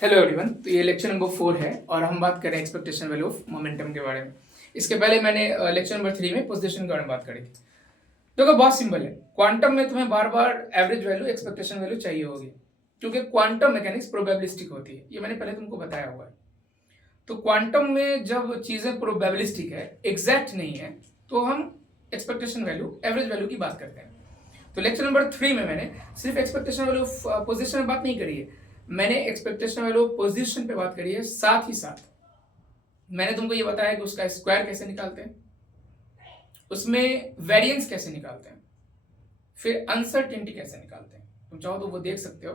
Hello everyone. तो ये lecture number 4 है और हम बात करें एक्सपेक्टेशन वैल्यू ऑफ मोमेंटम के बारे में। इसके पहले मैंने लेक्चर नंबर 3 में पोजीशन के बारे में बात करी थी। तो बहुत सिंपल है, क्वांटम में तुम्हें बार बार एवरेज वैल्यू एक्सपेक्टेशन वैल्यू चाहिए होगी, क्योंकि क्वांटम मैकेनिक्स प्रोबेबिलिस्टिक होती है, ये मैंने पहले तुमको बताया हुआ है। तो क्वांटम में जब चीजें प्रोबेबिलिस्टिक है, एग्जैक्ट नहीं है, तो हम एक्सपेक्टेशन वैल्यू एवरेज वैल्यू की बात करते हैं। तो लेक्चर नंबर 3 में मैंने सिर्फ एक्सपेक्टेशन वैल्यू पोजीशन में बात नहीं करी है, मैंने एक्सपेक्टेशन वैल्यू पोजीशन पे बात करी है। साथ ही साथ मैंने तुमको ये बताया कि उसका स्क्वायर कैसे निकालते हैं, उसमें वेरिएंस कैसे निकालते हैं, फिर अनसर्टेनिटी कैसे निकालते हैं। तुम चाहो तो वो देख सकते हो।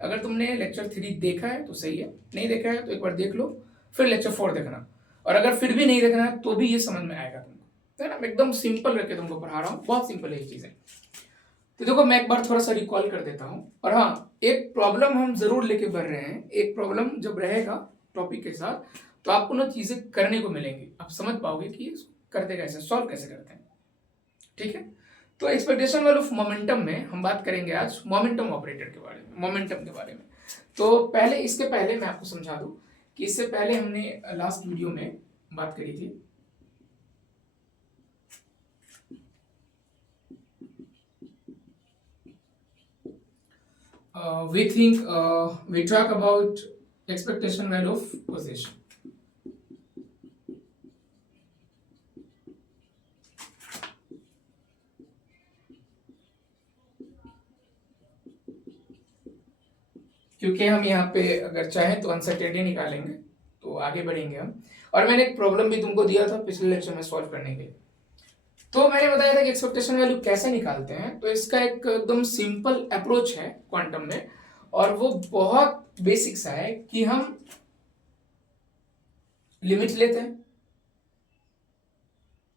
अगर तुमने लेक्चर 3 देखा है तो सही है, नहीं देखा है तो एक बार देख लो, फिर लेक्चर 4 देखना। और अगर फिर भी नहीं देखना है तो भी ये समझ में आएगा तुमको, है ना। मैं एकदम सिंपल रख के तुमको पढ़ा रहा हूँ, बहुत सिंपल है ये चीजें। तो देखो, मैं एक बार थोड़ा सा रिकॉल कर देता हूँ। और हाँ, एक प्रॉब्लम हम जरूर लेके बढ़ रहे हैं। एक प्रॉब्लम जब रहेगा टॉपिक के साथ, तो आपको ना चीजें करने को मिलेंगी, आप समझ पाओगे कि करते कैसे, सॉल्व कैसे करते हैं। ठीक है। तो एक्सपेक्टेशन वैल्यू ऑफ मोमेंटम में हम बात करेंगे आज मोमेंटम ऑपरेटर के बारे में, मोमेंटम के बारे में। तो पहले, इसके पहले मैं आपको समझा दूं कि इससे पहले हमने लास्ट वीडियो में बात करी थी we talk about expectation value of position. क्योंकि हम यहाँ पे अगर चाहें तो अनसर्टेनिटी निकालेंगे तो आगे बढ़ेंगे हम। और मैंने एक प्रॉब्लम भी तुमको दिया था पिछले लेक्चर में सॉल्व करने के लिए। तो मैंने बताया था कि एक्सपेक्टेशन वैल्यू कैसे निकालते हैं। तो इसका एक एकदम सिंपल अप्रोच है क्वांटम में, और वो बहुत बेसिक सा है कि हम लिमिट लेते हैं,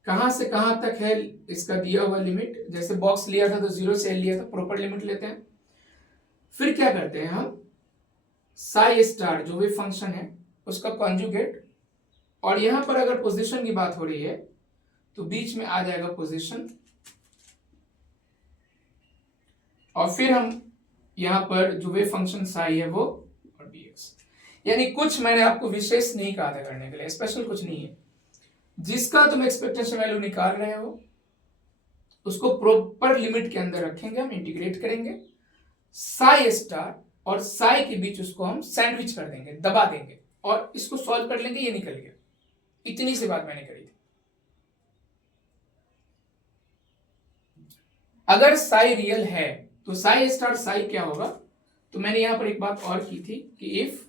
कहां से कहां तक है इसका दिया हुआ लिमिट। जैसे बॉक्स लिया था तो 0 से L लिया था, प्रॉपर लिमिट लेते हैं। फिर क्या करते हैं हम, साई स्टार जो भी फंक्शन है उसका कॉन्जुगेट, और यहां पर अगर पोजीशन की बात हो रही है तो बीच में आ जाएगा पोजीशन, और फिर हम यहां पर जो वे फंक्शन साई है वो और बीएक्स। यानी कुछ मैंने आपको विशेष नहीं कहा था करने के लिए, स्पेशल कुछ नहीं है। जिसका तुम एक्सपेक्टेशन वैल्यू निकाल रहे हो उसको प्रॉपर लिमिट के अंदर रखेंगे, हम इंटीग्रेट करेंगे। साई स्टार और साई के बीच उसको हम सैंडविच कर देंगे, दबा देंगे, और इसको सॉल्व कर लेंगे, ये निकल गया। इतनी सी बात मैंने करी थी। अगर साई रियल है तो साई स्टार साई क्या होगा, तो मैंने यहां पर एक बात और की थी कि इफ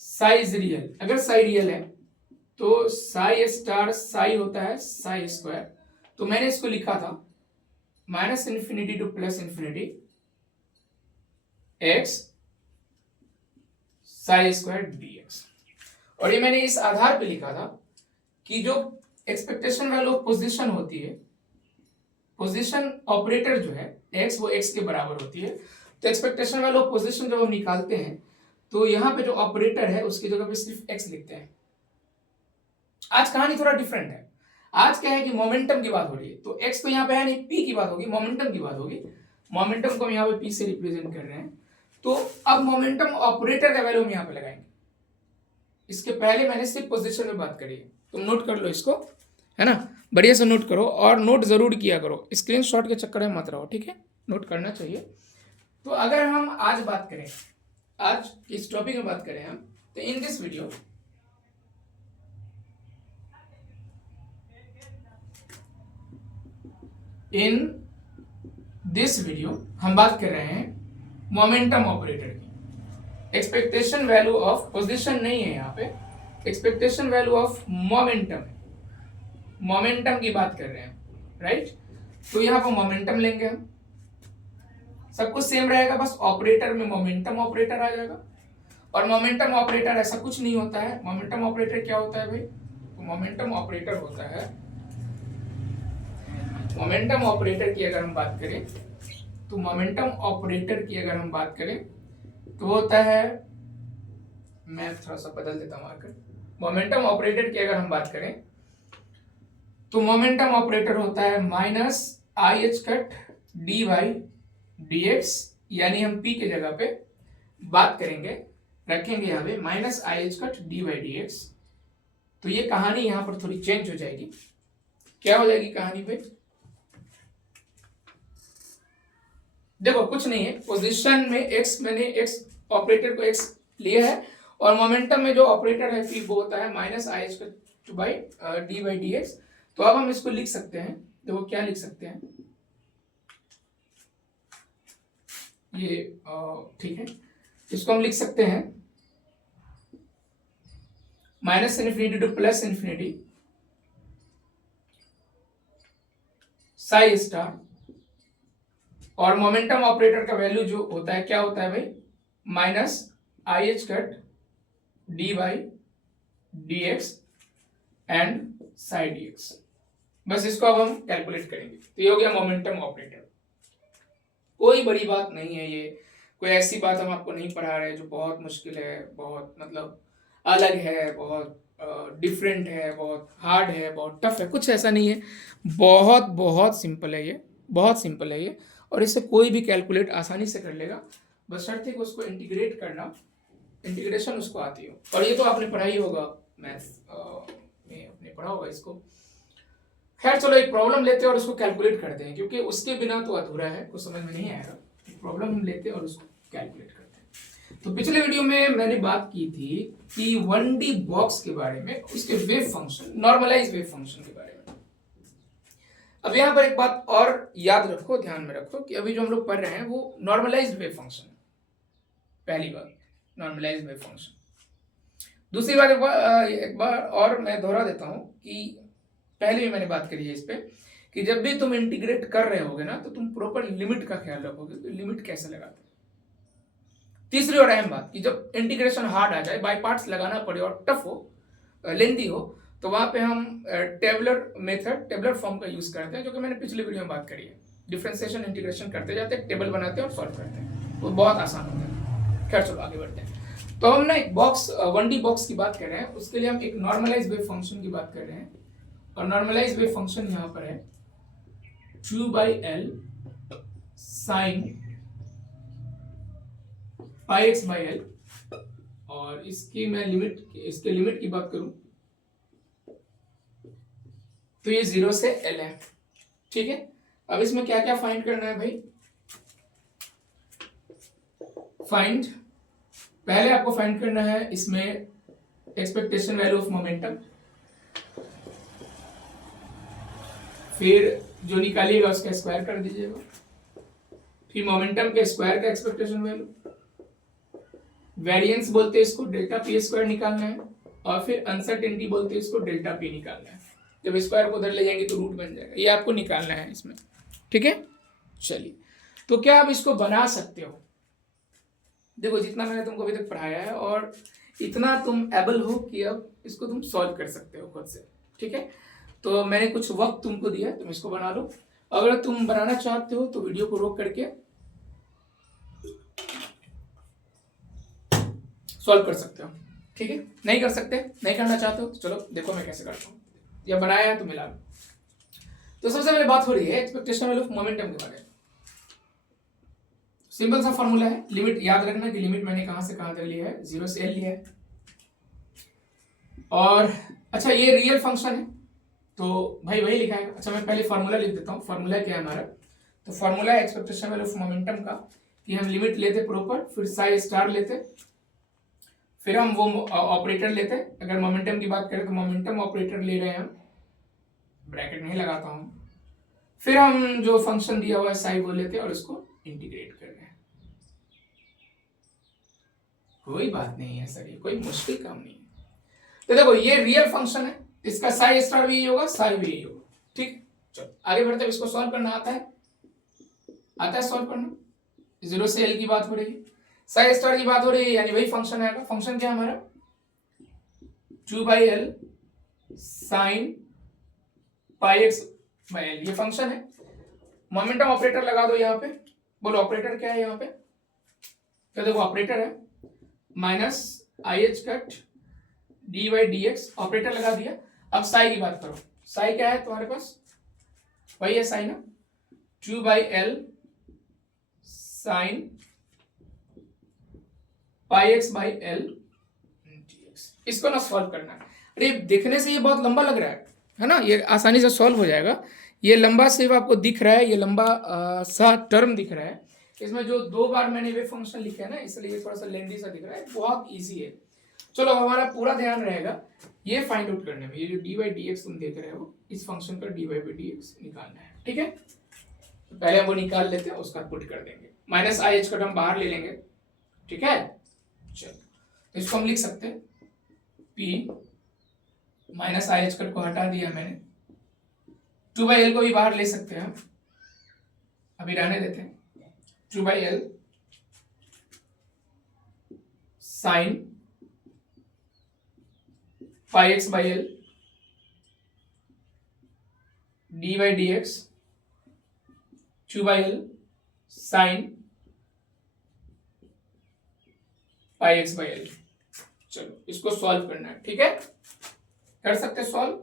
साई इज रियल, अगर साई रियल है तो साई स्टार साई होता है साई स्क्वायर। तो मैंने इसको लिखा था -∞ to +∞ x psi square dx। और ये मैंने इस आधार पे लिखा था कि जो एक्सपेक्टेशन वैल्यू ऑफ पोजीशन होती है, पोजीशन ऑपरेटर जो है x, वो x के बराबर होती है। तो एक्सपेक्टेशन वैल्यू ऑफ पोजीशन जब हम निकालते हैं तो यहां पे जो ऑपरेटर है उसकी जगह पे सिर्फ x लिखते हैं। आज कहानी थोड़ा डिफरेंट है। आज क्या है कि मोमेंटम की बात हो रही है, तो x तो यहाँ पे है नहीं, p की बात होगी, मोमेंटम की बात होगी। मोमेंटम को हम यहाँ पे p से रिप्रेजेंट कर रहे हैं। तो अब मोमेंटम ऑपरेटर का वैल्यू हम यहाँ पे लगाएंगे। इसके पहले मैंने सिर्फ पोजीशन में बात करी है, तुम नोट कर लो इसको, है ना। बढ़िया से नोट करो, और नोट जरूर किया करो, स्क्रीनशॉट के चक्कर में मत रहो, ठीक है। नोट करना चाहिए। तो अगर हम आज बात करें, आज इस टॉपिक में बात करें हम, तो इन दिस वीडियो हम बात कर रहे हैं मोमेंटम ऑपरेटर की। एक्सपेक्टेशन वैल्यू ऑफ पोजीशन नहीं है यहाँ पे, expectation value of momentum, momentum की बात कर रहे हैं, राइट। तो यहाँ पर मोमेंटम लेंगे हम, सब कुछ सेम रहेगा, बस ऑपरेटर में मोमेंटम ऑपरेटर आ जाएगा। और मोमेंटम ऑपरेटर ऐसा कुछ नहीं होता है। मोमेंटम ऑपरेटर क्या होता है भाई, तो मोमेंटम ऑपरेटर होता है, मोमेंटम ऑपरेटर की अगर हम बात करें तो मोमेंटम ऑपरेटर की अगर हम बात करें तो होता है, मैं थोड़ा सा बदल देता हूं मार्कर। मोमेंटम ऑपरेटर की अगर हम बात करें तो मोमेंटम ऑपरेटर होता है -IH कट dy dx, यानी हम p की जगह पे बात करेंगे, रखेंगे यहाँ पे minus I H cut D by d x, तो ये कहानी यहाँ पर थोड़ी चेंज हो जाएगी। क्या हो जाएगी कहानी पे? देखो कुछ नहीं है, पोजीशन में एक्स, मैंने एक्स ऑपरेटर को एक्स लिया है और मोमेंटम में जो ऑपरेटर है फिर वो होता है minus I H cut by D by d x. तो अब हम इसको लिख सकते हैं, देखो क्या लिख सकते हैं ये, ठीक है, इसको हम लिख सकते हैं minus infinity two plus infinity Sai star, और मोमेंटम ऑपरेटर का वैल्यू जो होता है क्या होता है भाई, minus I H cut D by d x and Sai D x. बस इसको अब हम कैलकुलेट करेंगे, तो ये हो गया मोमेंटम ऑपरेटर। कोई बड़ी बात नहीं है ये, कोई ऐसी बात हम आपको नहीं पढ़ा रहे जो बहुत मुश्किल है, बहुत मतलब अलग है, बहुत डिफरेंट है, बहुत हार्ड है, बहुत टफ है, कुछ ऐसा नहीं है। बहुत बहुत सिंपल है ये, बहुत सिंपल है ये, और इससे कोई भी कैलकुलेट आसानी से कर लेगा, बस शर्त है कि उसको इंटीग्रेट करना, इंटीग्रेशन उसको आती हो। और ये तो आपने पढ़ा ही होगा, मैथ्स में आपने पढ़ा होगा इसको। खैर चलो एक प्रॉब्लम लेते हैं और उसको कैलकुलेट करते हैं, क्योंकि उसके बिना तो अधूरा है, कुछ समझ में नहीं आएगा। प्रॉब्लम हम लेते हैं और उसको कैलकुलेट करते हैं। तो पिछले वीडियो में मैंने बात की थी कि 1D बॉक्स के बारे में, उसके wave function, normalize wave function के बारे में। अब यहाँ पर एक बात और याद रखो, ध्यान में रखो कि अभी जो हम लोग पढ़ रहे हैं वो नॉर्मलाइज वेव फंक्शन है। पहली बात नॉर्मलाइज वेव फंक्शन। दूसरी बात एक बार और मैं दोहरा देता हूं कि पहले भी मैंने बात करी है इस पे, कि जब भी तुम इंटीग्रेट कर रहे होगे ना तो तुम प्रॉपर लिमिट का ख्याल रखोगे, तो लिमिट कैसे लगाते हैं। तीसरी और अहम बात कि जब इंटीग्रेशन हार्ड आ जाए, बाय पार्ट्स लगाना पड़े और टफ हो, लेंथी हो, तो वहां पे हम टेबलर मेथड, टेबलर फॉर्म का यूज करते हैं, जो कि मैंने पिछले वीडियो में बात करी है। डिफरेंशिएशन इंटीग्रेशन करते जाते हैं, टेबल बनाते हैं और सॉल्व करते हैं, वो बहुत आसान होता है। खैर चलो आगे बढ़ते हैं। तो हम ना एक बॉक्स, 1D बॉक्स की बात कर रहे हैं, उसके लिए हम एक नॉर्मलाइज वेव फंक्शन की बात कर रहे हैं, और नॉर्मलाइज वेव फंक्शन यहां पर है 2/L sine pi x by L, और इसकी मैं लिमिट, इसके लिमिट की बात करूं तो ये 0 से L है, ठीक है। अब इसमें क्या क्या फाइंड करना है भाई, फाइंड, पहले आपको फाइंड करना है इसमें एक्सपेक्टेशन वैल्यू ऑफ मोमेंटम, फिर जो निकालिएगा उसका स्क्वायर कर दीजिएगा, फिर मोमेंटम के स्क्वायर का एक्सपेक्टेशन वैल्यू, वेरिएंस बोलते हैं इसको, डेल्टा पी स्क्वायर निकालना है, और फिर अनसर्टेनिटी बोलते हैं इसको, डेल्टा पी निकालना है। जब स्क्वायर को उधर ले जाएंगे तो रूट बन जाएगा, ये आपको निकालना है इसमें, ठीक है। चलिए, तो क्या आप इसको बना सकते हो? देखो जितना मैंने तुमको अभी तक पढ़ाया है और इतना तुम एबल हो कि अब इसको तुम सॉल्व कर सकते हो खुद से, ठीक है। तो मैंने कुछ वक्त तुमको दिया, तुम इसको बना लो। अगर तुम बनाना चाहते हो तो वीडियो को रोक करके सॉल्व कर सकते हो, ठीक है। नहीं कर सकते, नहीं करना चाहते हो तो चलो देखो मैं कैसे करता हूँ, या बनाया है तो मिला लो। तो सबसे पहले बात हो रही है एक्सपेक्टेशन वैल्यू ऑफ मोमेंटम के बारे में। सिंपल सा फॉर्मूला है, लिमिट याद रखना कि लिमिट मैंने कहां से कहां तक लिया है, 0 से L लिया है। और अच्छा ये रियल फंक्शन है तो भाई वही लिखा है। अच्छा मैं पहले फार्मूला लिख देता हूँ, फार्मूला क्या है हमारा, तो फार्मूला है एक्सपेक्टेशन वैल्यू ऑफ मोमेंटम का, कि हम लिमिट लेते प्रॉपर, फिर साई स्टार लेते, फिर हम वो ऑपरेटर लेते, अगर मोमेंटम की बात करें तो मोमेंटम ऑपरेटर ले रहे हैं हम, ब्रैकेट नहीं लगाता हूं, फिर हम जो फंक्शन दिया हुआ है साई वो लेते और उसको इंटीग्रेट कर रहे हैं। कोई बात नहीं है सर, ये कोई मुश्किल काम नहीं है। तो देखो ये रियल फंक्शन है, इसका साई स्टार भी यही होगा, साई भी यही होगा, ठीक। चलो आगे बढ़ते हैं, इसको सॉल्व करना आता है, आता है सॉल्व करना। 0 से L की बात हो रही है, साई स्टार की बात हो रही है, यानी वही फंक्शन आएगा। फंक्शन क्या है हमारा, 2/L sine pi x by L, ये फंक्शन है। मोमेंटम ऑपरेटर लगा दो यहाँ पे, बोलो ऑपरेटर क्या है यहाँ पे, तो देखो ऑपरेटर है minus I H cut D by d x, operator लगा दिया। अब साई की बात करो, साई क्या है तुम्हारे पास, वही है साई ना, 2/L sine pi x by L dx। इसको ना सॉल्व करना है। अरे देखने से ये बहुत लंबा लग रहा है ना, ये आसानी से सॉल्व हो जाएगा। ये लंबा सिर्फ आपको दिख रहा है, ये लंबा सा टर्म दिख रहा है। इसमें जो 2 बार मैंने वे फंक्शन लिखा है ना, इसलिए थोड़ा सा लेंदी सा दिख रहा है, बहुत इजी है। चलो हमारा पूरा ध्यान रहेगा ये फाइंड आउट करने में। ये जो डी बाई डी एक्स तुम देख रहे हो, इस फंक्शन का डी बाई डी एक्स निकालना है, ठीक है। तो पहले हम वो निकाल लेते हैं, उसका पुट कर देंगे। माइनस आई एच का टर्म बाहर ले लेंगे, ठीक है। चलो तो इसको हम लिख सकते हैं P minus I H cut को हटा दिया मैंने, 2 बाई एल को भी बाहर ले सकते हैं हम, अभी रहने देते हैं। 2 by L sine pi x by L D by d x 2 by L sine pi x by L. चलो इसको सॉल्व करना है, ठीक है। कर सकते सॉल्व,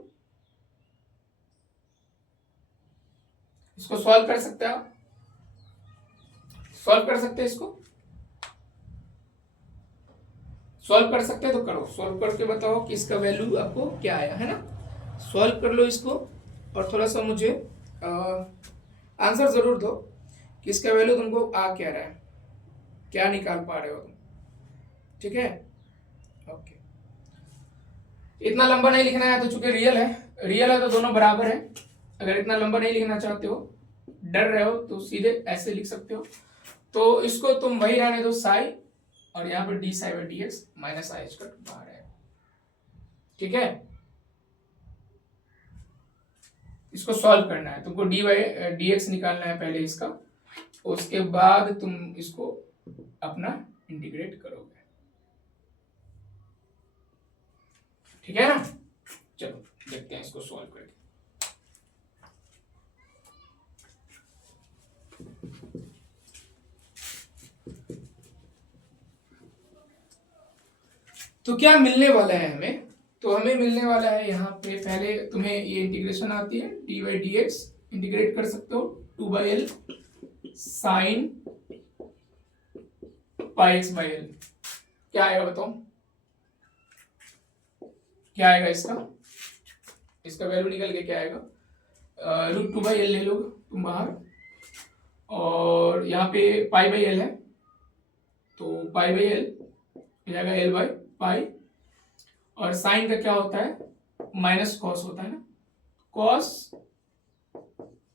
इसको सॉल्व कर सकते हैं आप, सॉल्व कर सकते हैं, इसको सॉल्व कर सकते हैं तो करो। सॉल्व करके बताओ कि इसका वैल्यू आपको क्या आया है ना। सॉल्व कर लो इसको और थोड़ा सा मुझे आंसर जरूर दो कि इसका वैल्यू तुमको आ क्या रहा है, क्या निकाल पा रहे हो तुम, ठीक है। ओके, इतना लंबा नहीं लिखना है तो चूंकि रियल है तो दोनों बराबर है। अगर इतना लंबा नहीं लिखना चाहते हो, डर रहे हो, तो सीधे ऐसे लिख सकते हो। तो इसको तुम वही रहने दो साई, और यहाँ पर D Sai by d x minus I H cut बाहर है, ठीक है। इसको सॉल्व करना है तुमको, डी बाई डी एक्स निकालना है पहले इसका, उसके बाद तुम इसको अपना इंटीग्रेट करोगे, ठीक है ना। चलो देखते हैं इसको सॉल्व करके। तो क्या मिलने वाला है हमें, तो हमें मिलने वाला है यहाँ पे, पहले तुम्हें ये इंटीग्रेशन आती है, D by d x integrate कर सकते हो 2 by L sine pi x by L. क्या आएगा बताओ, क्या आएगा इसका वैल्यू निकल के क्या आएगा, रूट 2 बाई एल ले लो तुम बाहर, और यहाँ पे पाई बाई एल है तो पाई बाई एल हो जाएगा एल बाई पाई, और साइन का क्या होता है, माइनस कॉस होता है ना, cos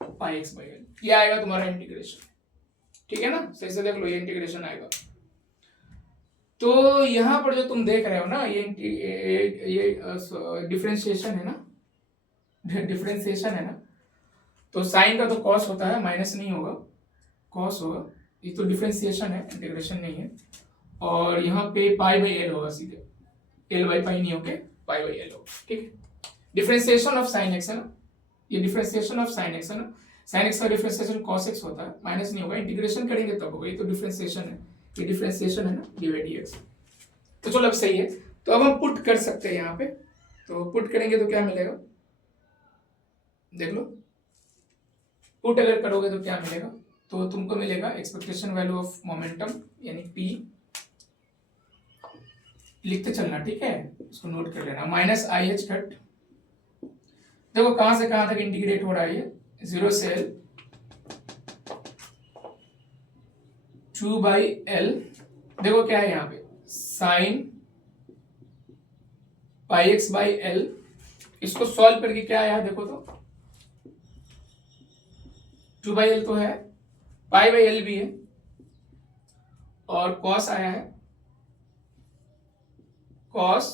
pi x by L. ये आएगा तुम्हारा इंटीग्रेशन, ठीक है ना। सही से देख लो, ये इंटीग्रेशन आएगा। तो यहां पर जो तुम देख रहे हो ना, ये डिफरेंशिएशन है ना, डिफरेंशिएशन है ना। तो साइन का तो कॉस होता है, माइनस नहीं होगा, कॉस होगा। ये तो डिफरेंशिएशन है, इंटीग्रेशन नहीं है। और यहाँ पे पाई बाई एल होगा, सीधे एल बाई पाई नहीं होके पाई बाई एल होगा, ठीक है। डिफरेंशिएशन ऑफ साइन एक्स है ना, ये डिफरेंशिएशन ऑफ साइन एक्स है ना। साइन एक्स का डिफरेंशिएशन कॉस एक्स होता है, माइनस नहीं होगा, इंटीग्रेशन करेंगे तब होगा। ये तो डिफरेंशिएशन है, ये डिफरेंशिएशन है ना, डी बाई डी एक्स। तो चलो अब सही है, तो अब हम पुट कर सकते हैं यहाँ पे। तो पुट करेंगे तो क्या मिलेगा, देख लो। पुट अगर करोगे तो क्या मिलेगा, तो तुमको मिलेगा एक्सपेक्टेशन वैल्यू ऑफ मोमेंटम यानी पी, लिखते चलना, ठीक है, इसको नोट कर लेना, माइनस आई एच कट। देखो कहां से कहां तक इंटीग्रेट हो रहा है ये, 0 से एल 2 बाई एल। देखो क्या है यहाँ पे, sine pi x by L. इसको सॉल्व करके क्या आया देखो तो, 2 बाई एल तो है, पाई बाई एल भी है, और कॉस आया है, cos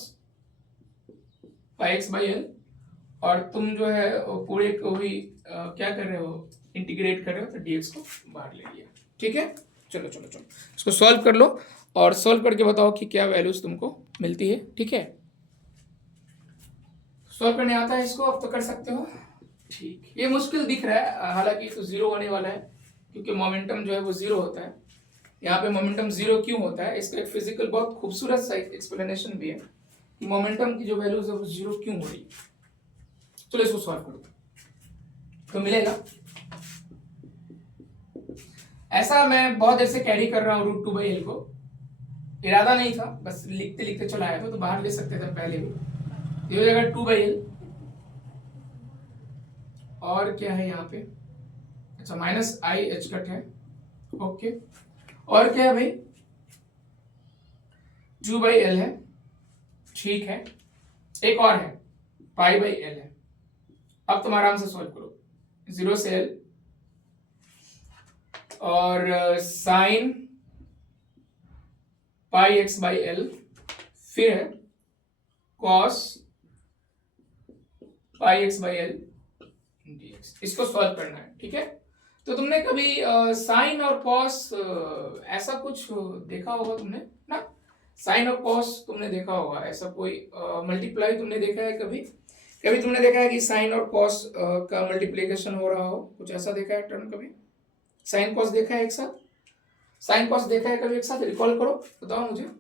pi x by L. और तुम जो है पूरे को ही क्या कर रहे हो, इंटीग्रेट कर रहे हो, तो डीएक्स को बाहर ले लिया, ठीक है। चलो चलो चलो इसको सॉल्व कर लो और सॉल्व करके बताओ कि क्या वैल्यूज तुमको मिलती है, ठीक है। सॉल्व करने आता है इसको, अब तो कर सकते हो, ठीक। ये मुश्किल दिख रहा है, हालांकि तो जीरो होने वाला है, क्योंकि मोमेंटम जो है वो जीरो होता है। यहाँ पे मोमेंटम जीरो क्यों होता है, इसका एक फिजिकल बहुत खूबसूरत सा एक्सप्लेनेशन भी है कि मोमेंटम की जो वैल्यूज है वो जीरो क्यों हो रही है। चलो इसको सॉल्व करो तो मिलेगा ऐसा। मैं बहुत देर से कैरी कर रहा हूँ रूट 2 बाई एल को, इरादा नहीं था, बस लिखते लिखते चला आया था, तो बाहर ले सकते थे पहले भी। ये हो जाएगा 2/l। और क्या है यहाँ पे, अच्छा माइनस आई एच कट है, ओके। और क्या है भाई, 2/l है, ठीक है। एक और है, π/l है। अब तुम आराम से सॉल्व करो, 0 से l, और साइन πx/l, फिर है cos πx/l dx। इसको सॉल्व करना है, ठीक है। तो तुमने कभी साइन और कॉस ऐसा कुछ देखा होगा तुमने ना, साइन और कॉस तुमने देखा होगा, ऐसा कोई मल्टीप्लाई तुमने देखा है कभी? कभी तुमने देखा है कि साइन और कॉस का मल्टीप्लिकेशन हो रहा हो, कुछ ऐसा देखा है टर्म कभी? साइन कॉस देखा है एक साथ? साइन कॉस देखा है कभी एक साथ? रिकॉल करो, बताओ मुझे।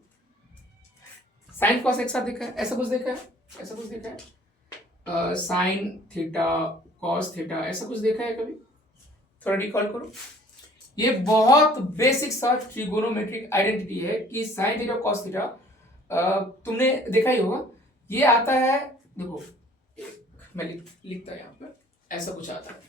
साइन कॉस एक साथ देखा है, ऐसा कुछ देखा है? ऐसा कुछ देखा है? साइन थीटा कॉस थीटा ऐसा कुछ देखा है कभी? थोड़ा रिकॉल करो। ये बहुत बेसिक सा ट्रिगोनोमेट्रिक आइडेंटिटी है कि साइन थीटा कॉस थीटा तुमने देखा ही होगा। ये आता है, देखो मैं लिखता है यहाँ पर, ऐसा कुछ आता है।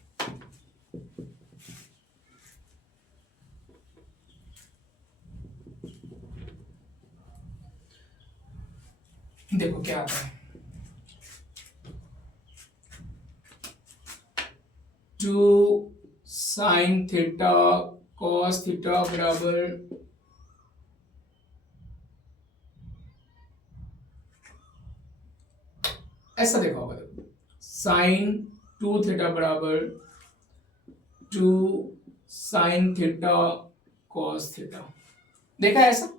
देखो क्या आता है, 2 साइन थीटा कॉस थीटा बराबर ऐसा देखा होगा। देखो साइन 2 थीटा बराबर 2 साइन थीटा कॉस थीटा, देखा है ऐसा?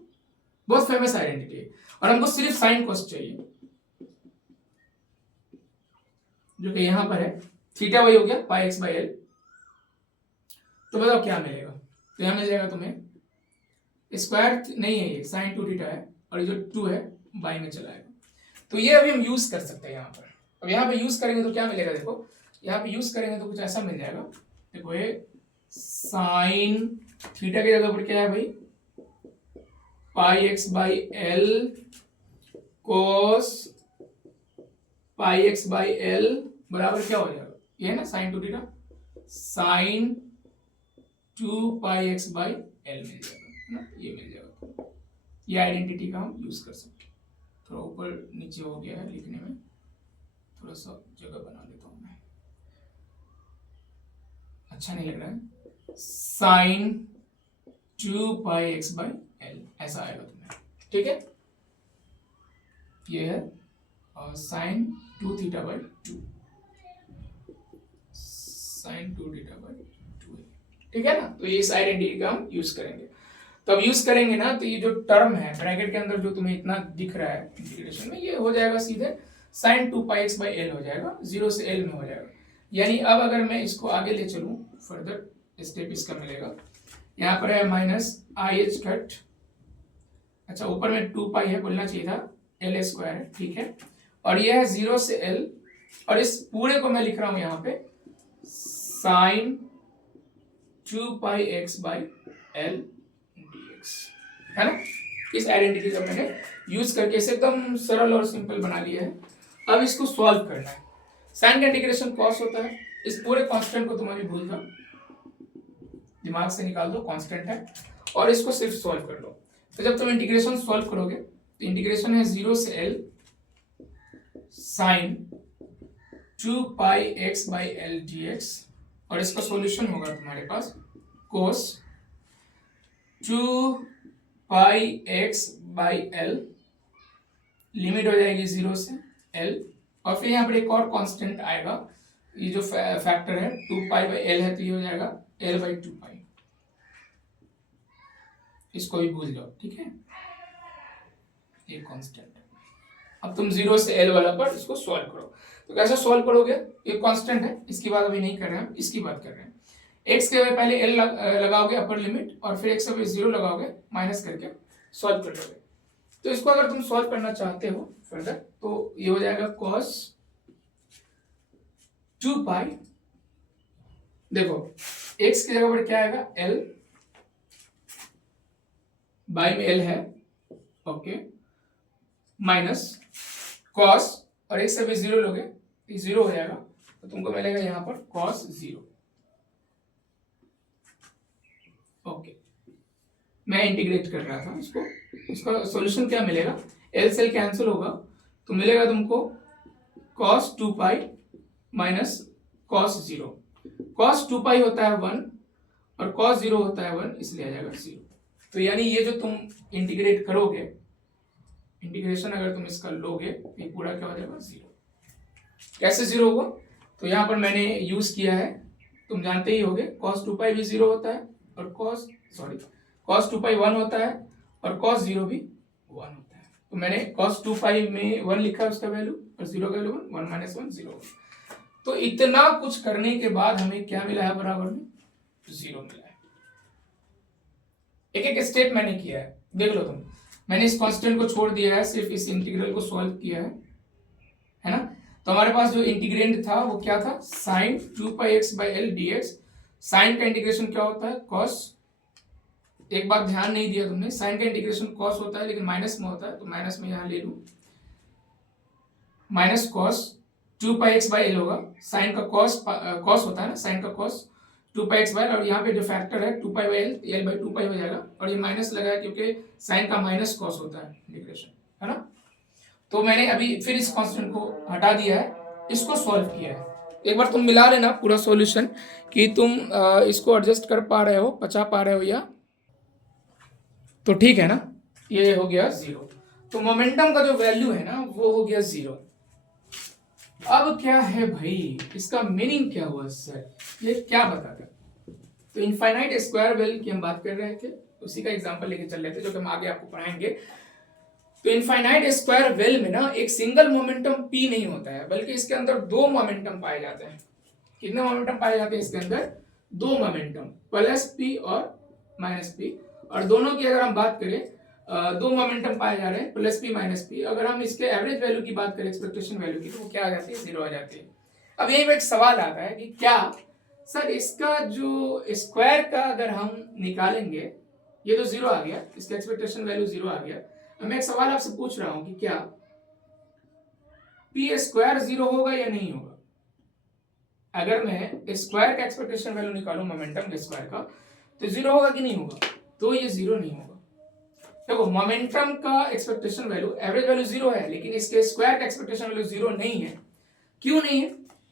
बहुत फेमस आइडेंटिटी है। और हमको सिर्फ साइन कॉस चाहिए, जो कि यहां पर है। थीटा वही हो गया πx/l। तो बताओ क्या मिलेगा? तो यहां मिल जाएगा तुम्हें स्क्वायर, नहीं है ये साइन 2 थीटा है, और ये जो 2 है बाई में चला आएगा। तो ये अभी हम यूज कर सकते हैं यहाँ पर। अब यहाँ पे यूज करेंगे तो क्या मिलेगा? देखो यहाँ पे यूज करेंगे तो कुछ ऐसा मिल जाएगा। देखो ये साइन थीटा की जगह पर क्या है भाई, πx/l cos πx/l बराबर क्या हो जाएगा? ये है ना साइन 2 थीटा, साइन 2πx/l मिल जाएगा, है ना? ये मिल जाएगा। ये आइडेंटिटी का हम यूज कर सकते हैं। थोड़ा ऊपर नीचे हो गया है लिखने में, थोड़ा सा जगह बना देता हूं मैं, अच्छा नहीं लग रहा है। साइन 2πx/l ऐसा आएगा तुम्हें, ठीक है। ये है साइन 2 थीटा/2, साइन 2 थीटा/2, ठीक है ना। तो ये इस आइडेंटिटी का हम यूज करेंगे। तो अब यूज करेंगे ना, तो ये जो टर्म है ब्रैकेट के अंदर जो तुम्हें इतना दिख रहा है इंटीग्रेशन में, ये हो जाएगा सीधे साइन 2πx/l हो जाएगा, 0 से l में हो जाएगा। यानी अब अगर मैं इसको आगे ले चलूं, फर्दर स्टेप इसका मिलेगा। यहाँ पर है माइनस आई एच कट, अच्छा ऊपर में 2π है, बोलना चाहिए था l² है, ठीक है। और ये है 0 से l, और इस पूरे को मैं लिख रहा हूं यहाँ पे साइन 2πx/l dx, है ना। इस आइडेंटिटी का मैंने यूज करके इसे एकदम सरल और सिंपल बना लिया है। अब इसको सॉल्व करना है। साइन का इंटीग्रेशन कॉस होता है। इस पूरे कांस्टेंट को तुम अभी भूल जाओ, दिमाग से निकाल दो, कांस्टेंट है, और इसको सिर्फ सॉल्व कर लो। तो जब तुम इंटीग्रेशन सॉल्व करोगे तो इंटीग्रेशन है 0 से l साइन 2πx/l dx, और इसका सॉल्यूशन होगा तुम्हारे पास cos 2πx/l, लिमिट हो जाएगी 0 से l, और फिर यहाँ पर एक और कांस्टेंट आएगा, ये जो फैक्टर है 2π/l है, तो ये हो जाएगा l/2π। इसको भी भूल जाओ, ठीक है, एक कांस्टेंट। अब तुम 0 से l वाला पर इसको सॉल्व करो। तो कैसे सॉल्व करोगे? ये कांस्टेंट है, इसकी बात अभी नहीं कर रहे हैं, इसकी बात कर रहे हैं। x के पहले l लगाओगे अपर लिमिट, और फिर x पे 0 लगाओगे, माइनस करके सॉल्व कर लोगे। तो इसको अगर तुम सॉल्व करना चाहते हो फर्दर, तो ये हो जाएगा cos 2π, देखो x की जगह पर क्या आएगा l, बाई में l है, ओके, माइनस कॉस, और एक से भी जीरो लोगे तो जीरो हो जाएगा, तो तुमको मिलेगा यहाँ पर कॉस जीरो। ओके, मैं इंटीग्रेट कर रहा था इसको, इसका सॉल्यूशन क्या मिलेगा, एल से कैंसिल होगा तो मिलेगा तुमको cos 2 pi minus cos zero. Cos 2 पाई होता है 1 और कॉस जीरो होता है 1, इसलिए आ जाएगा 0। तो यानी ये जो तुम इंटीग्रेट करोगे, इंटीग्रेशन अगर तुम इसका लोगे, ये पूरा क्या हो जाएगा 0। कैसे 0 होगा, तो यहाँ पर मैंने यूज किया है, तुम जानते ही होगे, cos 2 पाई भी 0 होता है और cos 2 पाई 1 होता है और cos 0 भी 1 होता है। तो मैंने cos 2 पाई में 1 लिखा है उसका वैल्यू, और 0 का वैल्यू 1 माइनस 1 0। तो इतना कुछ करने के बाद हमें क्या मिला है, बराबर में 0 मिला है। एक एक स्टेप मैंने किया है, देख लो तुम। मैंने इस कांस्टेंट को छोड़ दिया है, सिर्फ इस इंटीग्रल को सॉल्व किया है ना। तो हमारे पास जो इंटीग्रेंड था वो क्या था, sine 2 pi x by L d x. Sine का इंटीग्रेशन क्या होता है, कॉस। एक बात ध्यान नहीं दिया तुमने, साइन का इंटीग्रेशन कॉस होता है लेकिन माइनस में होता है, तो माइनस में यहां ले लू, minus cos 2 pi x by L होगा। साइन का कॉस होता है ना, साइन का कॉस 2 पाई एक्स बाई, और यहाँ पे जो फैक्टर है 2 pi by L, L by 2 पाई हो जाएगा, और ये माइनस लगा है क्योंकि साइन का माइनस कॉस होता है इंटीग्रेशन, है ना। तो मैंने अभी फिर इस कांस्टेंट को हटा दिया है, इसको सॉल्व किया है। एक बार तुम मिला लेना पूरा सॉल्यूशन कि तुम इसको एडजस्ट कर पा रहे हो, पचा पा रहे हो या, तो ठीक है ना। ये हो गया 0, तो मोमेंटम का जो वैल्यू है ना वो हो गया 0। अब क्या है भाई, इसका मीनिंग क्या हुआ सर, ये क्या बताता। तो इनफाइनाइट स्क्वायर वेल की हम बात कर रहे थे, उसी का एग्जांपल लेके चल रहे थे जो कि हम आगे आपको पढ़ाएंगे। तो इनफाइनाइट स्क्वायर वेल में ना एक सिंगल मोमेंटम p नहीं होता है, बल्कि इसके अंदर दो मोमेंटम पाए जाते हैं। कितने मोमेंटम पाए जाते हैं इसके अंदर, दो मोमेंटम, प्लस p और माइनस p। और दोनों की अगर हम बात करें, दो मोमेंटम पाए जा रहे हैं, प्लस p माइनस p। अगर हम इसके एवरेज वैल्यू की बात करें, एक्सपेक्टेशन वैल्यू की, तो वो क्या आ जाती है, 0 आ जाती है। अब यही पे एक सवाल आता है कि क्या सर इसका जो स्क्वायर का अगर हम निकालेंगे, ये तो 0 आ गया, इसका एक्सपेक्टेशन वैल्यू 0 आ गया। मैं एक सवाल आपसे पूछ रहा हूं कि क्या पी स्क्वायर 0 होगा या नहीं होगा। अगर मैं स्क्वायर का एक्सपेक्टेशन वैल्यू निकालूं मोमेंटम के स्क्वायर का, तो 0 होगा कि नहीं होगा, तो ये 0 नहीं होगा। देखो मोमेंटम का एक्सपेक्टेशन वैल्यू, एवरेज वैल्यू 0 है, लेकिन इसके स्क्वायर का एक्सपेक्टेशन वैल्यू 0 नहीं है। क्यों नहीं है,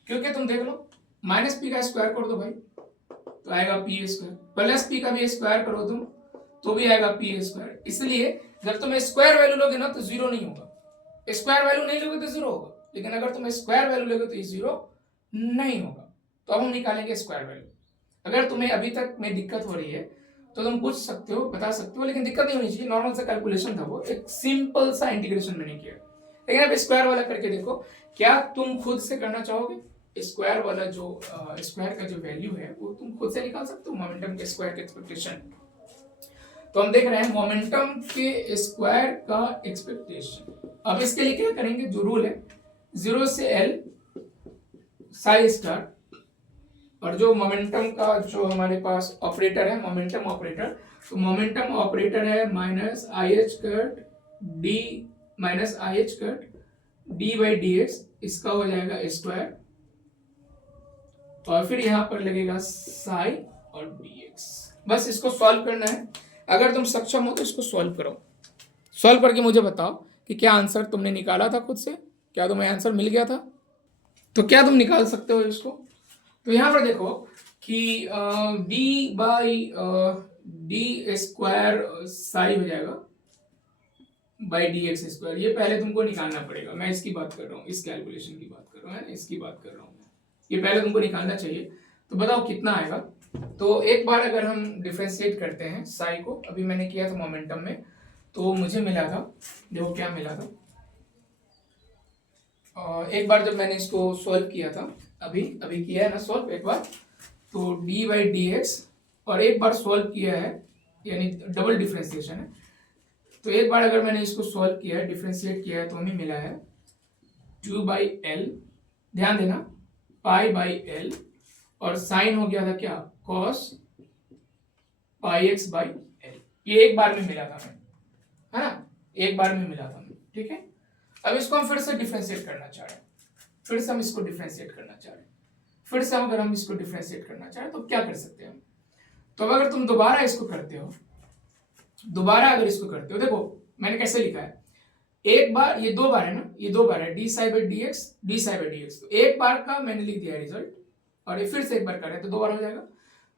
क्योंकि तुम देख लो, माइनस पी का स्क्वायर कर दो भाई तो आएगा पी स्क्वायर, प्लस पी का भी स्क्वायर करो तुम तो भी आएगा पी स्क्वायर। इसलिए जब तुम स्क्वायर वैल्यू लोगे ना तो 0 नहीं होगा, स्क्वायर वैल्यू नहीं लोगे तो 0 होगा, लेकिन अगर तुम स्क्वायर वैल्यू लोगे तो ये 0 नहीं होगा। तो अब हम निकालेंगे स्क्वायर वैल्यू। अगर तुम्हें अभी तक में दिक्कत हो रही है तो तुम पूछ सकते हो, बता सकते हो, लेकिन दिक्कत नहीं होनी चाहिए, नॉर्मल सा कैलकुलेशन था वो, एक सिंपल सा इंटीग्रेशन मैंने किया। लेकिन अब स्क्वायर वाला करके देखो, क्या तुम खुद से करना चाहोगे, स्क्वायर वाला जो स्क्वायर का जो वैल्यू है वो तुम खुद से निकाल सकते हो, मोमेंटम के स्क्वायर के एक्सपेक्टेशन। तो हम देख रहे हैं मोमेंटम के स्क्वायर का एक्सपेक्टेशन। अब इसके लिए क्या करेंगे, जो रूल है 0 से L साई स्टार, और जो मोमेंटम का जो हमारे पास ऑपरेटर है, मोमेंटम ऑपरेटर, तो मोमेंटम ऑपरेटर है minus I H cut D, minus I H cut D by d x, इसका हो जाएगा स्क्वायर, और फिर यहां पर लगेगा साई और डी एक्स। बस इसको सॉल्व करना है। अगर तुम सक्षम हो तो इसको सॉल्व करो, सॉल्व करके मुझे बताओ कि क्या आंसर तुमने निकाला था खुद से, क्या तुम्हें आंसर मिल गया था, तो क्या तुम निकाल सकते हो इसको। तो यहां पर देखो कि D by D square Sai हो जाएगा बाई डी एक्स स्क्वायर, ये पहले तुमको निकालना पड़ेगा। मैं इसकी बात कर रहा हूँ, इस कैलकुलेशन की बात कर रहा हूँ, इसकी बात कर रहा हूँ, ये पहले तुमको निकालना चाहिए। तो बताओ कितना आएगा। तो एक बार अगर हम डिफरेंशिएट करते हैं साई को, अभी मैंने किया था मोमेंटम में, तो मुझे मिला था, देखो क्या मिला था। एक बार जब मैंने इसको सॉल्व किया था, अभी किया है ना सॉल्व एक बार, तो डी बाई डी एक्स, और एक बार सॉल्व किया है, यानी डबल डिफरेंशिएशन है। तो एक बार अगर मैंने इसको सॉल्व किया है, डिफरेंशिएट किया है, तो हमें मिला है 2 बाई एल, ध्यान देना, पाई बाई एल, और साइन हो गया था क्या, cos pi x by L. ये एक बार में मिला था हमें, है ना। एक बार में मिला था हमें, ठीक है। अब इसको हम फिर से डिफरेंशिएट करना चाह रहे हैं, फिर से हम इसको डिफरेंशिएट करना चाह रहे हैं, फिर से अगर हम इसको डिफरेंशिएट करना चाहें तो क्या कर सकते हैं हम। तो अगर तुम दोबारा इसको करते हो, दोबारा अगर इसको करते हो, देखो मैंने कैसे लिखा है, एक बार, ये दो बार है ना, ये दो बार है, D Sai by d x, D Sai by d x, तो एक बार का मैंने लिख दिया रिजल्ट, और ये फिर से एक बार कर रहे हैं तो दो बार हो जाएगा।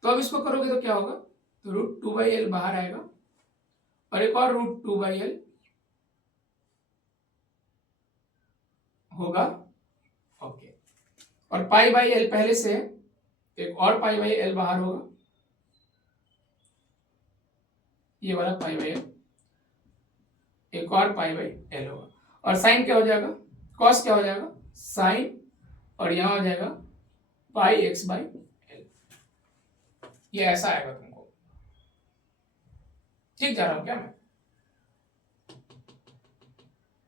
तो अब इसको करोगे तो क्या होगा, तो रूट टू बाई एल बाहर आएगा, और एक और रूट टू बाई एल होगा, ओके। और पाई बाई एल पहले से है, एक और पाई बाई एल बाहर होगा, ये वाला पाई बाई एल, एक और पाई बाई एल होगा, और साइन क्या हो जाएगा, कॉस क्या हो जाएगा, साइन, और यहां हो जाएगा पाई एक्स बाई एल, ये ऐसा आएगा तुमको। ठीक जा रहा हूं क्या मैं,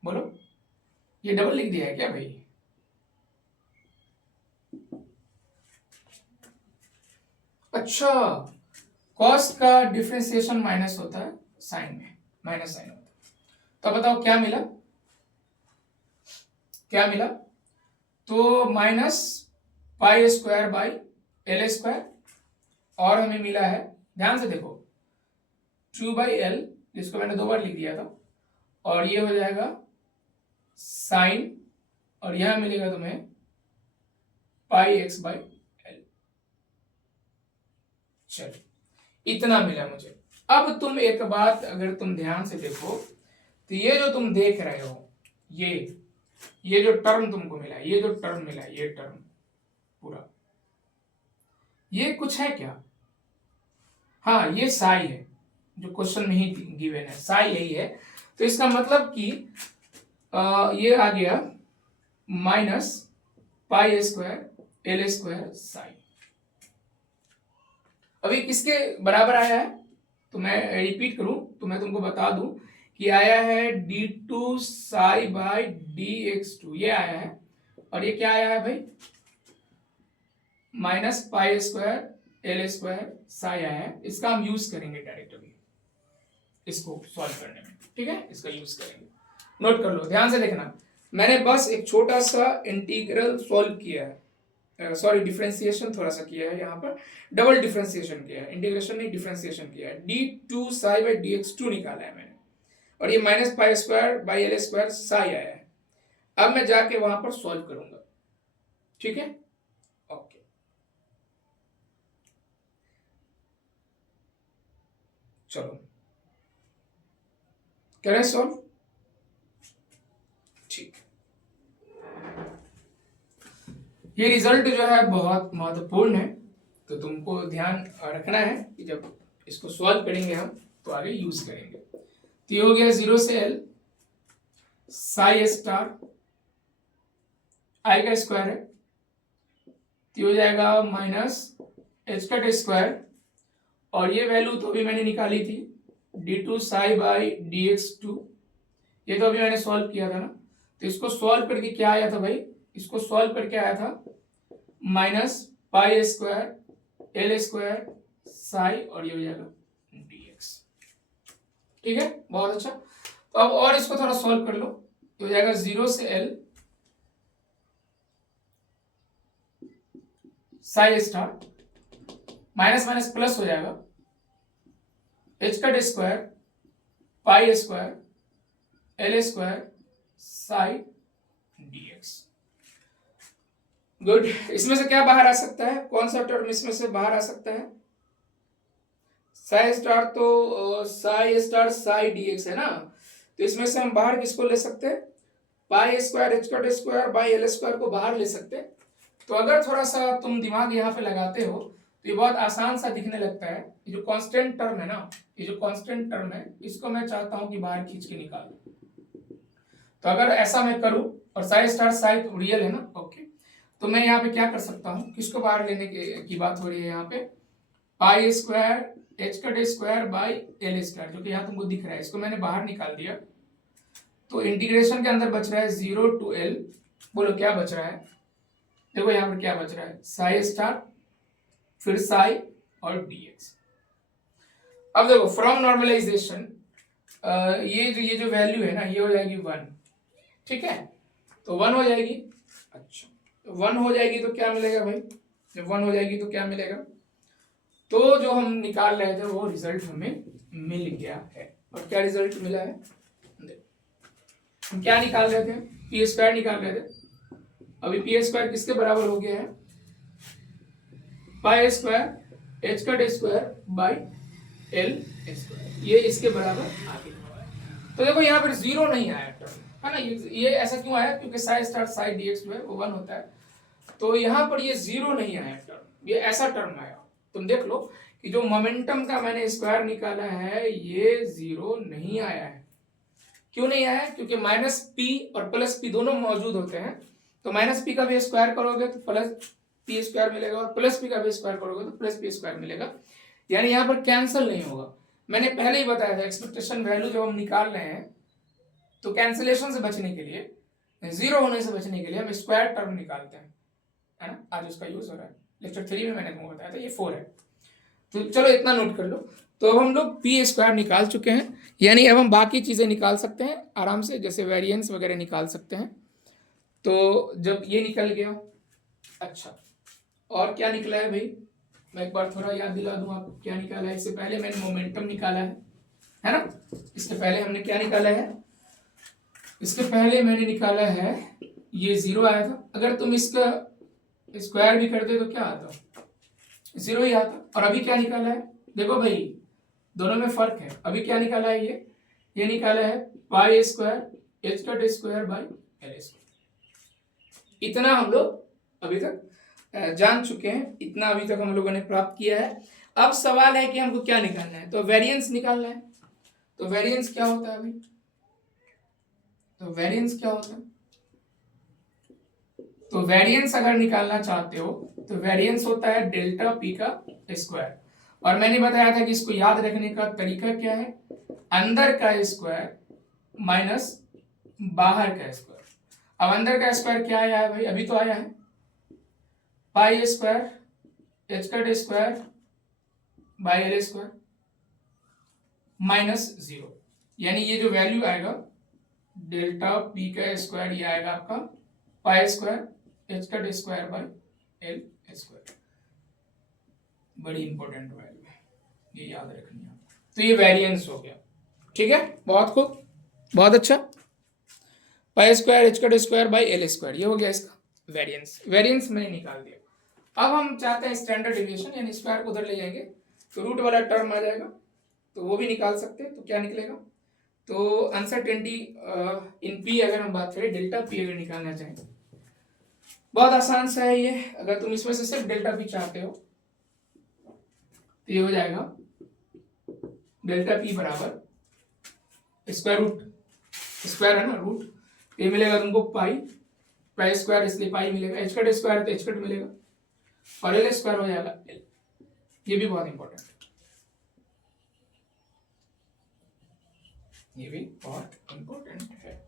बोलो, ये डबल लिख दिया है क्या भाई, अच्छा, कॉस का डिफरेंशिएशन माइनस होता है साइन में, माइनस साइन होता है। तो बताओ क्या मिला, क्या मिला, तो minus pi square by L square, और हमें मिला है, ध्यान से देखो, टू बाई एल, जिसको मैंने दो बार लिख दिया था, और ये हो जाएगा साइन, और यहां मिलेगा तुम्हें पाई एक्स बाई एल। चलो, इतना मिला मुझे। अब तुम एक बात अगर तुम ध्यान से देखो, तो ये जो तुम देख रहे हो, ये जो टर्म तुमको मिला, ये जो टर्म मिला, ये टर्म पूरा, ये कुछ है क्या, हाँ ये साई है, जो क्वेश्चन में ही गिवन है, साई यही है। तो इसका मतलब कि ये आ गया minus pi square L square Sai. अभी किसके बराबर आया है, तो मैं रिपीट करूं तो मैं तुमको बता दूं कि आया है d two psi by d x two, ये आया है, और ये क्या आया है भाई, minus pi square L square psi आया है। इसका हम यूज करेंगे डायरेक्ट अभी इसको सॉल्व करने में, ठीक है, इसका यूज करेंगे। नोट कर लो, ध्यान से देखना, मैंने बस एक छोटा सा इंटीग्रल सॉल्व किया है, सॉरी डिफरेंशिएशन थोड़ा सा किया है, यहाँ पर डबल डिफरेंशिएशन किया है, इंटीग्रेशन नहीं डिफरेंशिएशन किया है, d two psi by d x two निकाला है मैंने, और ये minus pi square by L square psi आया है। अब मैं जाके वहां पर सॉल्व करूंगा, ठीक है, ओके। चलो करें सॉल्व, ठीक। ये रिजल्ट जो है बहुत महत्वपूर्ण है, तो तुमको ध्यान रखना है कि जब इसको सॉल्व करेंगे हम तो आगे यूज करेंगे। तो ये हो गया 0 से L साई स्टार आई का स्क्वायर है, तो हो जाएगा माइनस एच का स्क्वायर, और ये वैल्यू तो अभी मैंने निकाली थी d two psi by d x two, ये तो अभी मैंने सॉल्व किया था ना। तो इसको सॉल्व करके क्या आया था भाई, इसको सॉल्व करके आया था minus pi square L square Sai, और ये हो जाएगा dx, ठीक है, बहुत अच्छा। तो अब और इसको थोड़ा सॉल्व कर लो, तो हो जाएगा 0 से L Sai star, minus minus plus हो जाएगा एच का square pi square L square Sai dx। Good, इसमें से क्या बाहर आ सकता है, कौन सा टर्म इसमें से बाहर आ सकता है, साई स्टार, तो साई स्टार साई dx है ना, तो इसमें से हम बाहर किसको ले सकते हैं, पाई स्क्वायर एच का स्क्वायर बाई एल स्क्वायर को बाहर ले सकते हैं। तो अगर थोड़ा सा तुम दिमाग यहाँ पे लगाते हो तो ये बहुत आसान सा दिखने लगता है। ये जो कांस्टेंट टर्म है ना, ये जो कांस्टेंट टर्म है, इसको मैं चाहता हूं कि बाहर खींच के निकालूं। तो अगर ऐसा मैं करूं, और साई स्टार साई रियल है ना, ओके, तो मैं यहाँ पे क्या कर सकता हूँ, किसको बाहर लेने की बात हो रही है यहाँ पे, पाई स्क्वायर एच का स्क्वायर बाई एल स्क्वायर, जो कि यहाँ तुमको दिख रहा है, इसको मैंने बाहर निकाल दिया। तो इंटीग्रेशन के अंदर बच रहा है 0 टू L, बोलो क्या बच रहा है, देखो यहाँ पर क्या बच रहा है, साई स्टार फिर साई और dx। अब देखो फ्रॉम नॉर्मलाइजेशन ये जो वैल्यू है ना, ये हो जाएगी 1, ठीक है, तो 1 हो जाएगी। अच्छा, 1 हो जाएगी तो क्या मिलेगा भाई, जब 1 हो जाएगी तो क्या मिलेगा, तो जो हम निकाल रहे थे वो रिजल्ट हमें मिल गया है। और क्या रिजल्ट मिला है, हम क्या निकाल रहे थे, पी स्क्वायर निकाल रहे थे। अभी पी स्क्वायर किसके बराबर हो गया है, pi square H cut square by L square, ये इसके बराबर आ गया। तो देखो यहाँ पर जीरो नहीं आया टर्म, है ना, ये ऐसा क्यों आया, क्योंकि Sai star Sai D x वो 1 होता है, तो यहाँ पर ये जीरो नहीं आया टर्म, ये ऐसा टर्म आया। तुम देख लो कि जो मोमेंटम का मैंने स्क्वायर निकाला है ये जीरो नहीं आया है। क्यों नहीं आया, क्योंकि माइनस पी और प्लस पी दोनों मौजूद होते हैं, तो माइनस पी का भी स्क्वायर करोगे तो प्लस पी स्क्वायर मिलेगा, और प्लस पी का भी स्क्वायर करोगे तो प्लस पी स्क्वायर मिलेगा, यानी यहाँ पर कैंसिल नहीं होगा। मैंने पहले ही बताया था एक्सपेक्टेशन वैल्यू जब हम निकाल रहे हैं तो कैंसिलेशन से बचने के लिए, जीरो होने से बचने के लिए हम स्क्वायर टर्म निकालते हैं, है ना, आज उसका यूज हो रहा है। लेक्चर 3 में मैंने तुमको बताया था, ये 4 है, तो चलो इतना नोट कर लो। तो अब हम लोग पी स्क्वायर निकाल चुके हैं, यानी अब हम बाकी चीज़ें निकाल सकते हैं आराम से, जैसे वेरिएंस वगैरह निकाल सकते हैं। तो जब ये निकल गया, अच्छा और क्या निकला है भाई, मैं एक बार थोड़ा याद दिला दूं आपको क्या निकाला है। इससे पहले मैंने मोमेंटम निकाला है ना, इसके पहले हमने क्या निकाला है, इसके पहले मैंने निकाला है ये जीरो आया था, अगर तुम इसका स्क्वायर भी करते तो क्या आता, जीरो ही आता। और अभी क्या निकाला है, देखो भाई दोनों में फर्क है, अभी क्या निकाला है, ये निकाला है pi square H cut square by L square. इतना हम लोग अभी तक जान चुके हैं, इतना अभी तक हम लोगों ने प्राप्त किया है। अब सवाल है कि हमको क्या निकालना है, तो वेरिएंस निकालना है। तो वेरिएंस क्या होता है अभी, तो वेरिएंस क्या होता है, तो वेरिएंस अगर निकालना चाहते हो तो वेरिएंस होता है डेल्टा पी का स्क्वायर। और मैंने बताया था कि इसको याद रखने का तरीका क्या है, अंदर का स्क्वायर माइनस बाहर का स्क्वायर। अब अंदर का स्क्वायर क्या आया है भाई, अभी तो आया है pi square H cut square by L square minus zero, यानी ये जो वैल्यू आएगा डेल्टा पी का स्क्वायर, ये आएगा आपका pi square H cut square by L square. बड़ी इंपॉर्टेंट वैल्यू है, ये याद रखनी है। तो ये वेरिएंस हो गया, ठीक है, बहुत खूब, बहुत अच्छा। Pi square H cut square by L square, ये हो गया इसका वेरिएंस। वेरिएंस मैंने निकाल दिया। अब हम चाहते हैं स्टैंडर्ड डिविएशन, यानी स्क्वायर को उधर ले जाएंगे तो रूट वाला टर्म आ जाएगा, तो वो भी निकाल सकते हैं। तो क्या निकलेगा, तो अनसर्टेनिटी इन पी अगर हम बात करें, डेल्टा पी अगर निकालना चाहें, बहुत आसान सा है ये। अगर तुम इसमें से सिर्फ डेल्टा पी चाहते हो तो ये हो जाएगा डेल्टा पी बराबर स्क्वायर रूट, स्क्वायर है ना रूट, ये मिलेगा तुमको पाई, पाई स्क्वायर इसलिए पाई मिलेगा, एच कट स्क्वायर तो एच कट मिलेगा, और एल स्क्वायर हो जाएगा एल। ये भी बहुत इंपॉर्टेंट है, ये भी बहुत इंपॉर्टेंट है।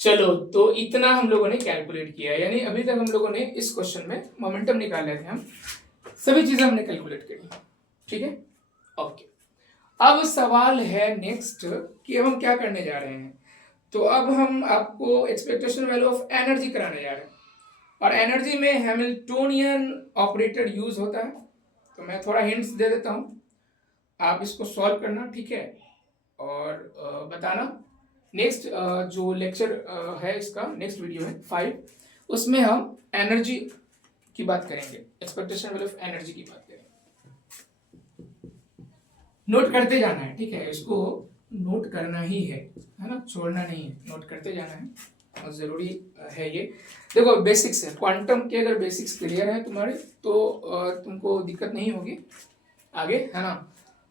चलो, तो इतना हम लोगों ने कैलकुलेट किया, यानी अभी तक हम लोगों ने इस क्वेश्चन में मोमेंटम निकाले थे, हम सभी चीजें हमने कैलकुलेट करी, ठीक है, ओके। अब सवाल है नेक्स्ट कि अब हम क्या करने जा रहे हैं। तो अब हम आपको एक्सपेक्टेशन वैल्यू ऑफ एनर्जी कराने जा रहे हैं, और एनर्जी में हैमिल्टोनियन ऑपरेटर यूज होता है। तो मैं थोड़ा हिंट्स दे देता हूँ, आप इसको सॉल्व करना, ठीक है, और बताना। नेक्स्ट जो लेक्चर है इसका, नेक्स्ट वीडियो है 5, उसमें हम एनर्जी की बात करेंगे, एक्सपेक्टेशन वैल्यू ऑफ एनर्जी की बात करेंगे। नोट करते जाना है, ठीक है, इसको नोट करना ही है ना, छोड़ना नहीं है, नोट करते जाना है, और ज़रूरी है ये। देखो बेसिक्स है, क्वांटम के अगर बेसिक्स क्लियर है तुम्हारे तो तुमको दिक्कत नहीं होगी आगे, है ना।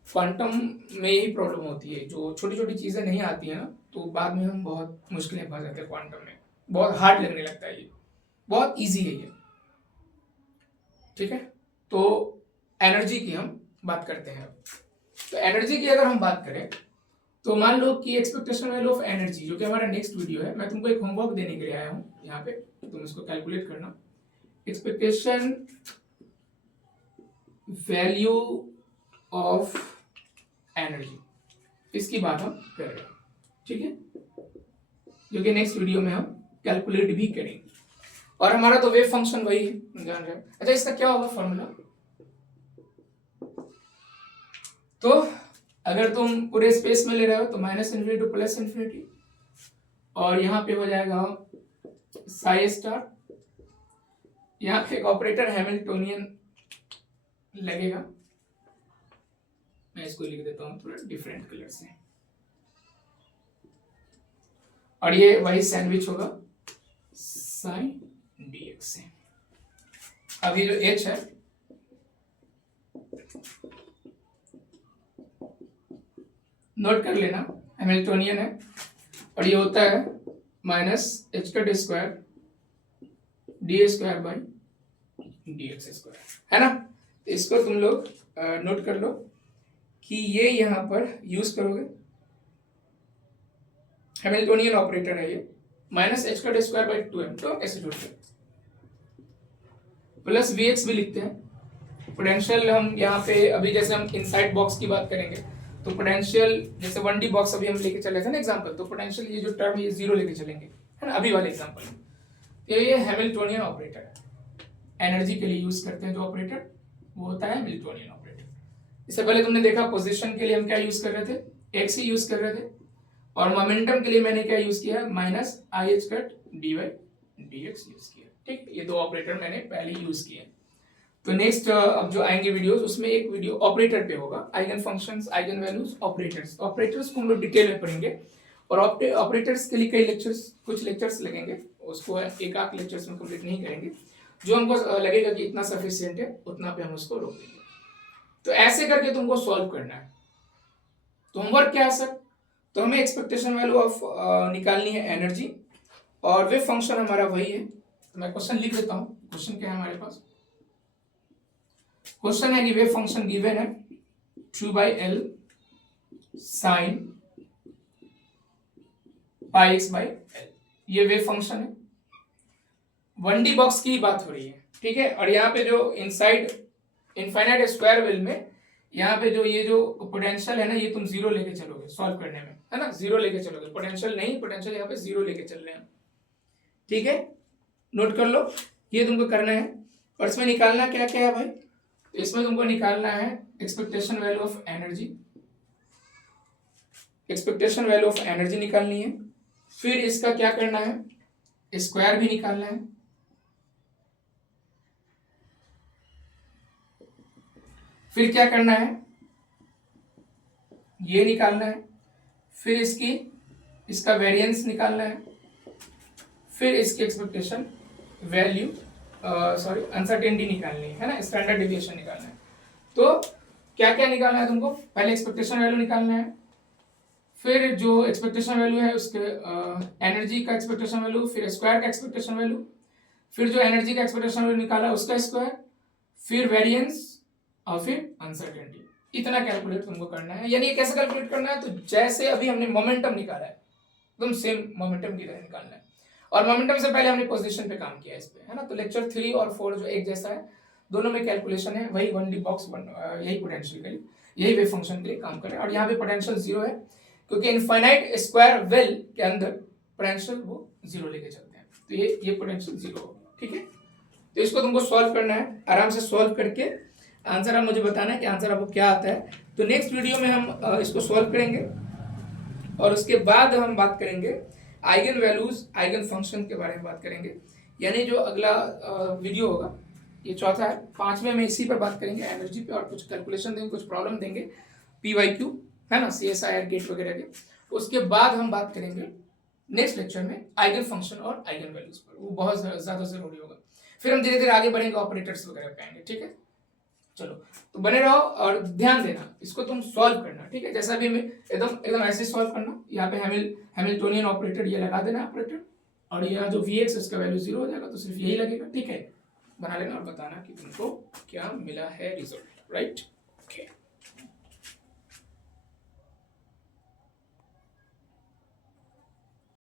क्वांटम में यही प्रॉब्लम होती है, जो छोटी छोटी चीज़ें नहीं आती हैं ना, तो बाद में हम बहुत मुश्किलें फंस जाते हैं क्वांटम में, बहुत हार्ड लगने लगता है, ये बहुत ईजी है ये, ठीक है। तो एनर्जी की हम बात करते हैं। तो एनर्जी की अगर हम बात करें तो मान लो कि एक्सपेक्टेशन वैल्यू ऑफ एनर्जी, जो कि हमारा नेक्स्ट वीडियो है, मैं तुमको एक होमवर्क देने के लिए आया हूँ यहाँ पे, तुम इसको कैलकुलेट करना। एक्सपेक्टेशन वैल्यू ऑफ एनर्जी, इसकी बात हम कर रहे हैं, ठीक है, जो कि नेक्स्ट वीडियो में हम कैलकुलेट भी करेंगे। और हमारा तो वेव फंक्शन वही है, जान रहे हैं। अच्छा, इसका क्या होगा फॉर्मूला? तो अगर तुम पूरे स्पेस में ले रहे हो तो -∞ टू +∞, और यहाँ पे हो जाएगा साई स्टार, यहाँ पे एक ऑपरेटर हैमिल्टोनियन लगेगा, मैं इसको लिख देता हूँ थोड़ा डिफरेंट कलर से, और ये वही सैंडविच होगा साइन dx से। अब ये जो h है नोट कर लेना, हैमिल्टोनियन है, और ये होता है -h² d² dx², है ना। तो इसको तुम लोग नोट कर लो कि ये यहां पर यूज करोगे, हैमिल्टोनियन ऑपरेटर है ये, -h²/2m, तो ऐसे जोड़ते हैं, प्लस Vx भी लिखते हैं। पोटेंशियल हम यहाँ पे अभी जैसे हम इनसाइड बॉक्स की बात करेंगे तो पोटेंशियल जैसे 1D बॉक्स अभी हम लेके चले थे ना एग्जांपल, तो पोटेंशियल ये जो टर्म ये 0 लेके चलेंगे, है ना, अभी वाले एग्जांपल में। तो ये हैमिल्टोनियन ऑपरेटर है, एनर्जी के लिए यूज करते हैं जो ऑपरेटर, वो होता है हैमिल्टोनियन ऑपरेटर। इससे पहले तुमने देखा पोजीशन के लिए हम क्या यूज कर रहे थे, x ही यूज कर रहे थे, और मोमेंटम के लिए मैंने क्या यूज किया, -i/dy/dx यूज किया, ठीक। ये दो ऑपरेटर मैंने पहले यूज किए। तो नेक्स्ट अब जो आएंगे वीडियोस, उसमें एक वीडियो ऑपरेटर पे होगा, eigen functions, eigen values, operators. Operators को हम लोग डिटेल में पढ़ेंगे, और ऑपरेटर्स के लिए कई लेक्चर्स, कुछ लेक्चर्स लगेंगे, उसको एक आध लेक्चर्स में कंप्लीट नहीं करेंगे, जो हमको लगेगा कि इतना सफिशिएंट है उतना पे हम उसको रोक देंगे। तो ऐसे करके तुमको सॉल्व करना है। तो होमवर्क क्या है सर? तो हमें एक्सपेक्टेशन वैल्यू ऑफ निकालनी है एनर्जी, और वेव फंक्शन हमारा वही है। तो मैं क्वेश्चन लिख देता हूँ। क्वेश्चन क्या है हमारे पास? क्वेश्चन है कि वेव फंक्शन गिवन है 2/L sin πx/L, ये वेव फंक्शन है। 1D बॉक्स की बात हो रही है, ठीक है। और यहाँ पे जो इनसाइड इनफाइनाइट स्क्वायर वेल में यहाँ पे जो ये जो पोटेंशियल है ना, ये तुम 0 लेके चलोगे सॉल्व करने में, है ना, 0 लेके चलोगे, पोटेंशियल नहीं, पोटेंशियल यहाँ पे 0 लेके चल रहे हैं, ठीक है। नोट कर लो, ये तुमको करना है। और इसमें निकालना क्या क्या है भाई? इसमें तुमको निकालना है expectation value of energy, expectation value of energy निकालनी है। फिर इसका क्या करना है, स्क्वायर भी निकालना है। फिर क्या करना है, ये निकालना है। फिर इसका वेरिएंस निकालना है। फिर इसकी एक्सपेक्टेशन वैल्यू अनसर्टेनिटी निकालनी है ना, स्टैंडर्ड डेविएशन निकालना है। तो क्या क्या निकालना है तुमको? पहले एक्सपेक्टेशन वैल्यू निकालना है, फिर जो एक्सपेक्टेशन वैल्यू है उसके एनर्जी का एक्सपेक्टेशन वैल्यू, फिर स्क्वायर का एक्सपेक्टेशन वैल्यू, फिर जो एनर्जी का एक्सपेक्टेशन वैल्यू निकाला उसका स्क्वायर, फिर वेरिएंस, और फिर अनसर्टेनिटी। इतना कैलकुलेट तुमको करना है। यानी कैसे कैलकुलेट करना है? तो जैसे अभी हमने मोमेंटम निकाला है, एकदम सेम मोमेंटम की तरह निकालना है। और मोमेंटम से पहले हमने पोजीशन पे काम किया इस पे, है ना। तो लेक्चर 3 और 4 जो एक जैसा है, दोनों में कैलकुलेशन है, वही 1D बॉक्स यही पोटेंशियल के लिए, यही वेव फंक्शन के लिए काम करे। और यहाँ पे पोटेंशियल 0 है, क्योंकि इनफाइनाइट स्क्वायर वेल के अंदर पोटेंशियल वो 0 लेके चलते हैं। तो ये पोटेंशियल 0 होगा, ठीक है। तो इसको तुमको सॉल्व करना है, आराम से सॉल्व करके आंसर आप मुझे बताना है कि आंसर आपको क्या आता है। तो नेक्स्ट वीडियो में हम इसको सॉल्व करेंगे, और उसके बाद हम बात करेंगे आइगन वैल्यूज, आइगन फंक्शन के बारे में बात करेंगे। यानी जो अगला वीडियो होगा, ये चौथा है, 5वें में इसी पर बात करेंगे, एनर्जी पे, और कुछ कैलकुलेशन देंगे, कुछ प्रॉब्लम देंगे, PYQ, है ना, CSIR गेट वगैरह के। उसके बाद हम बात करेंगे नेक्स्ट लेक्चर में आइगन फंक्शन और आइगन वैल्यूज पर, वो बहुत ज्यादा जरूरी होगा। फिर हम धीरे धीरे आगे बढ़ेंगे, ऑपरेटर्स वगैरह पे आएंगे, ठीक है। चलो, तो बने रहो और ध्यान देना, इसको तुम सॉल्व करना, ठीक है। जैसा भी मैं एकदम ऐसे सॉल्व करना। यहाँ पे हैमिल्टोनियन ऑपरेटर ये लगा देना ऑपरेटर, और यहाँ जो Vx उसका वैल्यू 0 हो जाएगा, तो सिर्फ यही लगेगा, ठीक है। बना लेना और बताना कि तुमको क्या मिला है रिजल्ट, राइट। ओके।